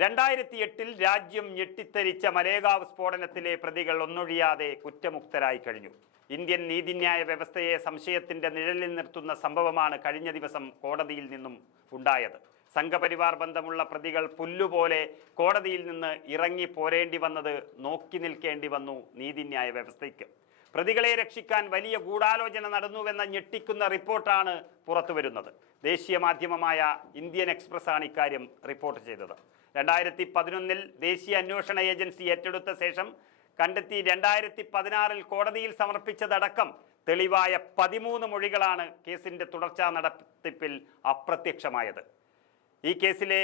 2008 രാജ്യം ഞെട്ടിത്തരിച്ച മലേഗാവ് സ്ഫോടനത്തിലെ പ്രതികൾ ഒന്നൊഴിയാതെ കുറ്റമുക്തരായി കഴിഞ്ഞു. ഇന്ത്യൻ നീതിന്യായ വ്യവസ്ഥയെ സംശയത്തിന്റെ നിഴലിൽ നിർത്തുന്ന സംഭവമാണ് കഴിഞ്ഞ ദിവസം കോടതിയിൽ നിന്നും ഉണ്ടായത്. സംഘപരിവാർ ബന്ധമുള്ള പ്രതികൾ പുല്ലുപോലെ കോടതിയിൽ നിന്ന് ഇറങ്ങി പോരേണ്ടി വന്നത് നോക്കി നിൽക്കേണ്ടി വന്നു നീതിന്യായ വ്യവസ്ഥയ്ക്ക്. പ്രതികളെ രക്ഷിക്കാൻ വലിയ ഗൂഢാലോചന നടന്നുവെന്ന ഞെട്ടിക്കുന്ന റിപ്പോർട്ടാണ് പുറത്തുവരുന്നത്. ദേശീയ മാധ്യമമായ ഇന്ത്യൻ എക്സ്പ്രസ് ആണ് ഇക്കാര്യം റിപ്പോർട്ട് ചെയ്തത്. 2011 ദേശീയ അന്വേഷണ ഏജൻസി ഏറ്റെടുത്ത ശേഷം കണ്ടെത്തി 2016 കോടതിയിൽ സമർപ്പിച്ചതടക്കം തെളിവായ 13 മൊഴികളാണ് കേസിന്റെ തുടർച്ചാ നടത്തിപ്പിൽ അപ്രത്യക്ഷമായത്. ഈ കേസിലെ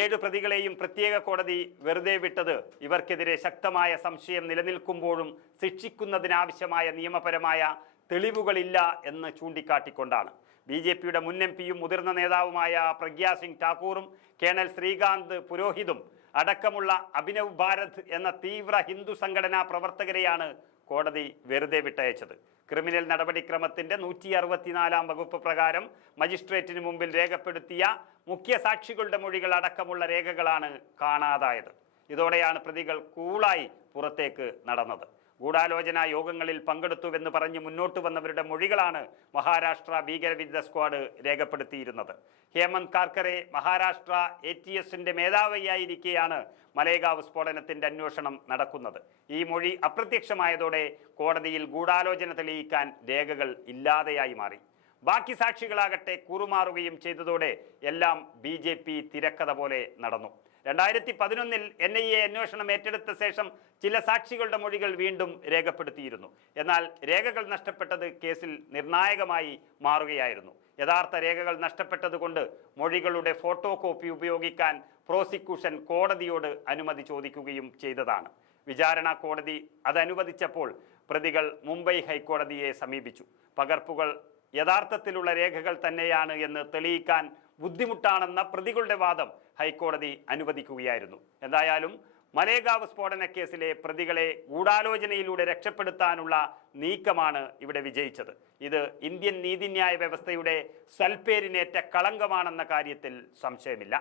7 പ്രതികളെയും പ്രത്യേക കോടതി വെറുതെ വിട്ടത് ഇവർക്കെതിരെ ശക്തമായ സംശയം നിലനിൽക്കുമ്പോഴും ശിക്ഷിക്കുന്നതിനാവശ്യമായ നിയമപരമായ തെളിവുകളില്ല എന്ന് ചൂണ്ടിക്കാട്ടിക്കൊണ്ടാണ്. BJPയുടെ മുൻ MPയും മുതിർന്ന നേതാവുമായ പ്രഗ്യാ സിംഗ് ഠാക്കൂറും കേണൽ ശ്രീകാന്ത് പുരോഹിതും അടക്കമുള്ള അഭിനവ് ഭാരത് എന്ന തീവ്ര ഹിന്ദു സംഘടനാ പ്രവർത്തകരെയാണ് കോടതി വെറുതെ വിട്ടയച്ചത്. ക്രിമിനൽ നടപടിക്രമത്തിന്റെ 164 വകുപ്പ് പ്രകാരം മജിസ്ട്രേറ്റിന് മുമ്പിൽ രേഖപ്പെടുത്തിയ മുഖ്യ സാക്ഷികളുടെ മൊഴികൾ അടക്കമുള്ള രേഖകളാണ് കാണാതായത്. ഇതോടെയാണ് പ്രതികൾ കൂളായി പുറത്തേക്ക് നടന്നത്. ഗൂഢാലോചന യോഗങ്ങളിൽ പങ്കെടുത്തുവെന്ന് പറഞ്ഞ് മുന്നോട്ട് വന്നവരുടെ മൊഴികളാണ് മഹാരാഷ്ട്ര ഭീകരവിരുദ്ധ സ്ക്വാഡ് രേഖപ്പെടുത്തിയിരുന്നത്. ഹേമന്ത് കാർക്കറെ മഹാരാഷ്ട്ര ATSന്റെ മേധാവിയായിരിക്കെയാണ് മലേഗാവ് സ്ഫോടനത്തിന്റെ അന്വേഷണം നടക്കുന്നത്. ഈ മൊഴി അപ്രത്യക്ഷമായതോടെ കോടതിയിൽ ഗൂഢാലോചന തെളിയിക്കാൻ രേഖകൾ ഇല്ലാതെയായി മാറി. ബാക്കി സാക്ഷികളാകട്ടെ കൂറുമാറുകയും ചെയ്തതോടെ എല്ലാം BJP തിരക്കഥ പോലെ നടന്നു. 2011 NIA അന്വേഷണം ഏറ്റെടുത്ത ശേഷം ചില സാക്ഷികളുടെ മൊഴികൾ വീണ്ടും രേഖപ്പെടുത്തിയിരുന്നു. എന്നാൽ രേഖകൾ നഷ്ടപ്പെട്ടത് കേസിൽ നിർണായകമായി മാറുകയായിരുന്നു. യഥാർത്ഥ രേഖകൾ നഷ്ടപ്പെട്ടതുകൊണ്ട് മൊഴികളുടെ ഫോട്ടോ കോപ്പി ഉപയോഗിക്കാൻ പ്രോസിക്യൂഷൻ കോടതിയോട് അനുമതി ചോദിക്കുകയും ചെയ്തതാണ്. വിചാരണ കോടതി അത് അനുവദിച്ചപ്പോൾ പ്രതികൾ മുംബൈ ഹൈക്കോടതിയെ സമീപിച്ചു. പകർപ്പുകൾ യഥാർത്ഥത്തിലുള്ള രേഖകൾ തന്നെയാണ് എന്ന് തെളിയിക്കാൻ ബുദ്ധിമുട്ടാണെന്ന പ്രതികളുടെ വാദം ഹൈക്കോടതി അനുവദിക്കുകയായിരുന്നു. എന്തായാലും മലേഗാവ് സ്ഫോടന കേസിലെ പ്രതികളെ ഗൂഢാലോചനയിലൂടെ രക്ഷപ്പെടുത്താനുള്ള നീക്കമാണ് ഇവിടെ വിജയിച്ചത്. ഇത് ഇന്ത്യൻ നീതിന്യായ വ്യവസ്ഥയുടെ സൽപ്പേരിനേറ്റ കളങ്കമാണെന്ന കാര്യത്തിൽ സംശയമില്ല.